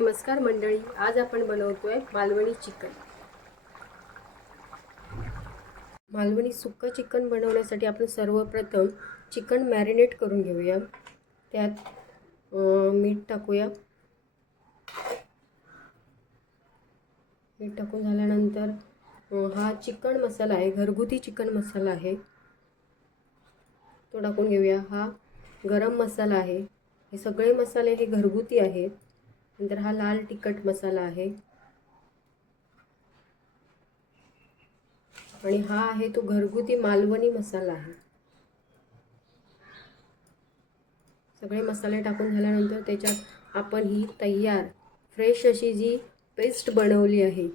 नमस्कार मंडळी, आज आपण बनवतोय मालवणी चिकन। मालवणी सुक्का चिकन बनवण्यासाठी आपण सर्वप्रथम चिकन मॅरिनेट करून घेऊया। त्यात मीठ टाकूया। मीठ टाकून झाल्यानंतर हा चिकन मसाला आहे, घरगुती चिकन मसाला आहे, तो टाकून घेऊया। हा गरम मसाला आहे, हे सगळे मसाले हे घरगुती आहेत। नंतर हा लाल तिखट मसाला आहे आणि हा आहे तो घरगुती मालवणी मसाला आहे। सगळे मसाले टाकून झाल्यानंतर त्याच्यात आपण ही तयार फ्रेश अशी जी पेस्ट बनवली आहे,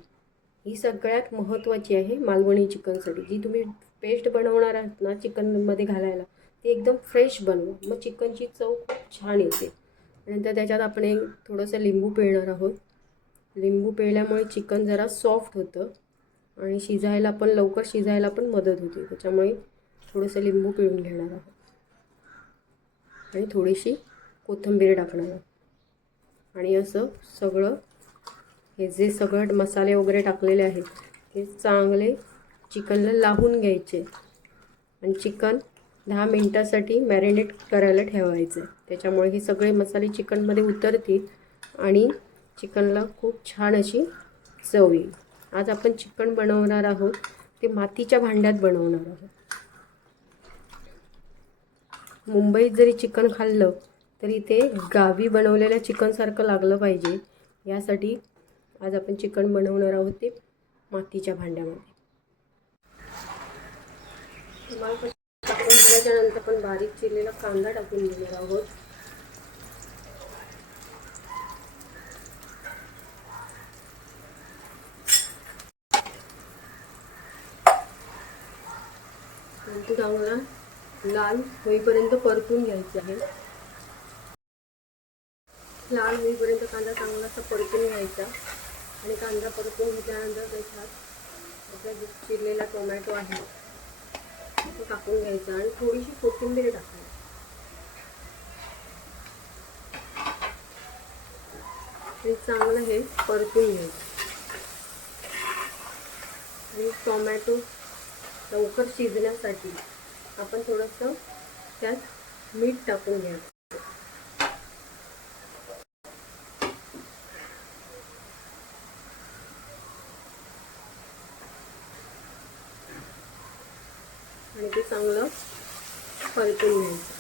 ही सगळ्यात महत्त्वाची आहे मालवणी चिकनसाठी। जी तुम्ही पेस्ट बनवणार आहात ना चिकनमध्ये घालायला, ती एकदम फ्रेश बनवा, मग चिकनची चव खूप छान येते। नंतर त्याच्यात आपण एक थोडंसं लिंबू पिळणार आहोत। लिंबू पिळल्यामुळे चिकन जरा सॉफ्ट होतं आणि शिजायला पण लवकर शिजायला पण मदत होते, त्याच्यामुळे थोडंसं लिंबू पिळून घेणार आहोत आणि थोडीशी कोथिंबीर टाकणार आहोत। आणि असं सगळं हे जे सगळं मसाले वगैरे टाकलेले आहेत ते चांगले चिकनला लावून घ्यायचे आणि चिकन 10 मिनिटासाठी मॅरिनेट करायला ठेवायचं। त्याच्यामुळे हे सगळे मसाले चिकनमध्ये उतरतील आणि चिकनला खूप छान अशी चव येईल। आज आपण चिकन बनवणार आहोत ते मातीच्या भांड्यात बनवणार आहोत। मुंबईत जरी चिकन खाल्लं तरी ते गावी बनवलेल्या चिकनसारखं लागलं पाहिजे, यासाठी आज आपण चिकन बनवणार आहोत ते मातीच्या भांड्यामध्ये। टाकून झाल्याच्या नंतर आपण बारीक चिरलेला कांदा टाकून घेणार आहोत। तो चांगला लाल होईपर्यंत परतून घ्यायचा आहे। लाल होईपर्यंत कांदा चांगलासा परतून घ्यायचा आणि कांदा परतून घेतल्यानंतर त्याच्यात आपला जो चिरलेला टोमॅटो आहे तो टाकून घ्यायचा आणि थोडीशी कोथिंबीर टाकायची आणि चांगलं हे परतून घ्यायचं। आणि टोमॅटो लवकर शिजण्यासाठी आपण थोडंसं त्यात मीठ टाकून घ्यायचं आणि ते चांगलं परतून घ्यायचं।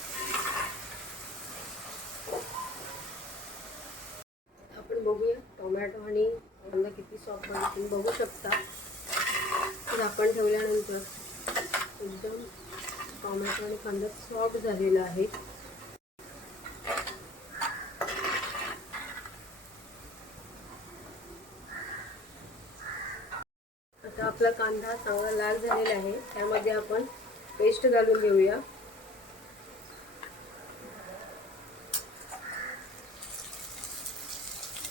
आपण बघूया टोमॅटो आणि कांदा किती सॉफ्ट झाला, तुम्ही बघू शकता। झाकण ठेवल्यानंतर एकदम टोमॅटो आणि कांदा सॉफ्ट झालेला आहे। आता आपला कांदा चांगला लाल झालेला आहे, त्यामध्ये आपण पेस्ट घालून घेऊया।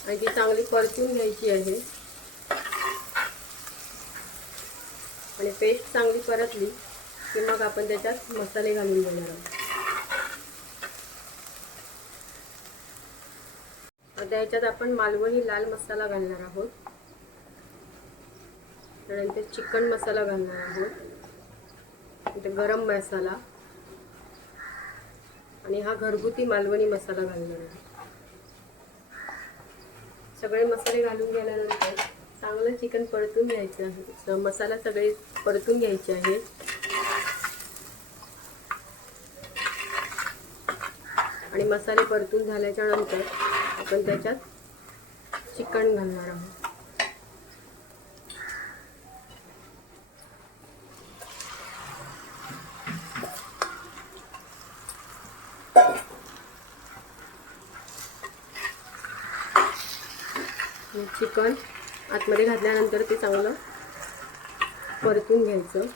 आणि ती चांगली परतून घ्यायची आहे आणि पेस्ट चांगली परतली की मग आपण त्याच्यात मसाले घालून देणार आहोत। आता याच्यात आपण मालवणी लाल मसाला घालणार आहोत, त्यानंतर चिकन मसाला घालणार आहोत, नंतर गरम मसाला आणि हा घरगुती मालवणी मसाला घालणार आहोत। सगळे मसाले घालून गेल्यानंतर चांगलं चिकन परतून घ्यायचं आहे। मसाला सगळे परतून घ्यायचे आहे आणि मसाले परतून झाल्याच्या नंतर आपण त्याच्यात चिकन घालणार आहोत। चिकन आतमध्ये घातल्यानंतर ते चांगलं परतून घ्यायचं।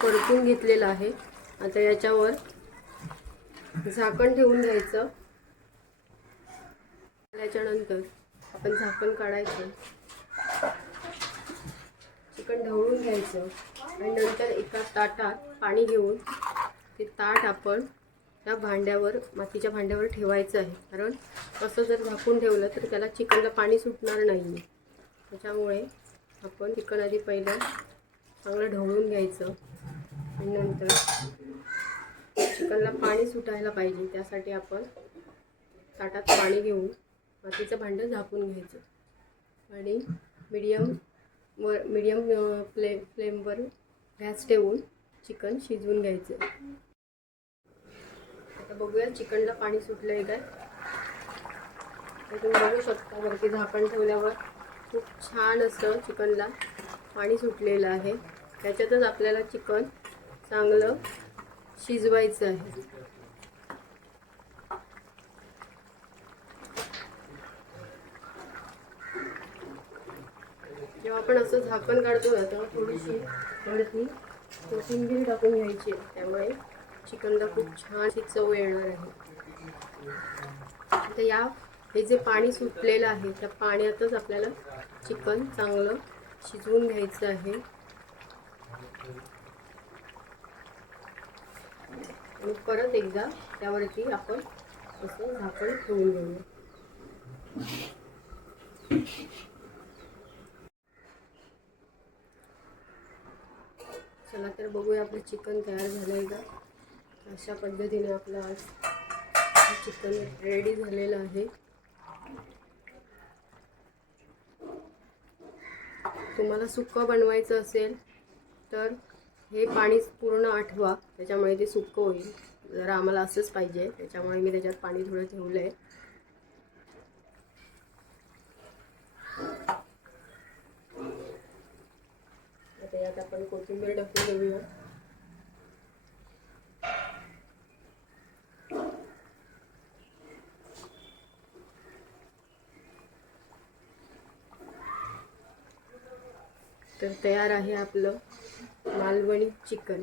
परतून घेतलेलं आहे। आता याच्यावर झाकण ठेवून घ्यायचं। त्याच्यानंतर आपण झाकण काढायचं, चिकन ढवळून घ्यायचं आणि नंतर एका ताटात पाणी घेऊन ते ताट आपण त्या भांड्यावर, मातीच्या भांड्यावर ठेवायचं आहे. कारण असं जर झाकून ठेवलं तर त्याला चिकनला पाणी सुटणार नाही. त्याच्यामुळे आपण चिकन आधी पहिलं चांगलं ढवळून घ्यायचं आणि नंतर चिकनला पाणी सुटायला पाहिजे त्यासाठी आपण ताटात पाणी घेऊन मातीचं भांडं झाकून घ्यायचं आणि मीडियम फ्लेमवर गॅस ठेवून चिकन शिजवून घ्यायचं. आता बघूया चिकनला पाणी सुटलं आहे काय. तुम्ही बघू शकता वरती झाकण ठेवल्यावर खूप छान असं चिकनला पाणी सुटलेलं आहे. त्याच्यातच आपल्याला चिकन चांगलं शिजवायचं आहे. जेव्हा आपण असं झाकण काढतो ना तेव्हा थोडीशी वरती कोथिंबीर टाकून घ्यायची. त्यामुळे चिकनला खूप छान अशी चव येणार आहे. आता हे जे पाणी सुटलेलं आहे त्या पाण्यातच आपल्याला चिकन चांगलं शिजवून घ्यायचं आहे. आणि परत एकदा त्यावरती आपण असं झाकण ठेवून घेऊया. चला तर बघूया आपलं चिकन तयार झालंय का. अशा पद्धतीने आपलं आज चिकन रेडी झालेलं आहे. तुम्हाला सुक्कं बनवायचं असेल तर हे पाणी पूर्ण आठवा, त्याच्यामुळे ते सुक्कं होईल. जरा आम्हाला असंच पाहिजे त्याच्यामुळे मी त्याच्यात पाणी थोडं ठेवलं आहे. आता यात आपण कोथिंबीर टाकून घेऊया. तर तयार आहे आपलं मालवणी चिकन.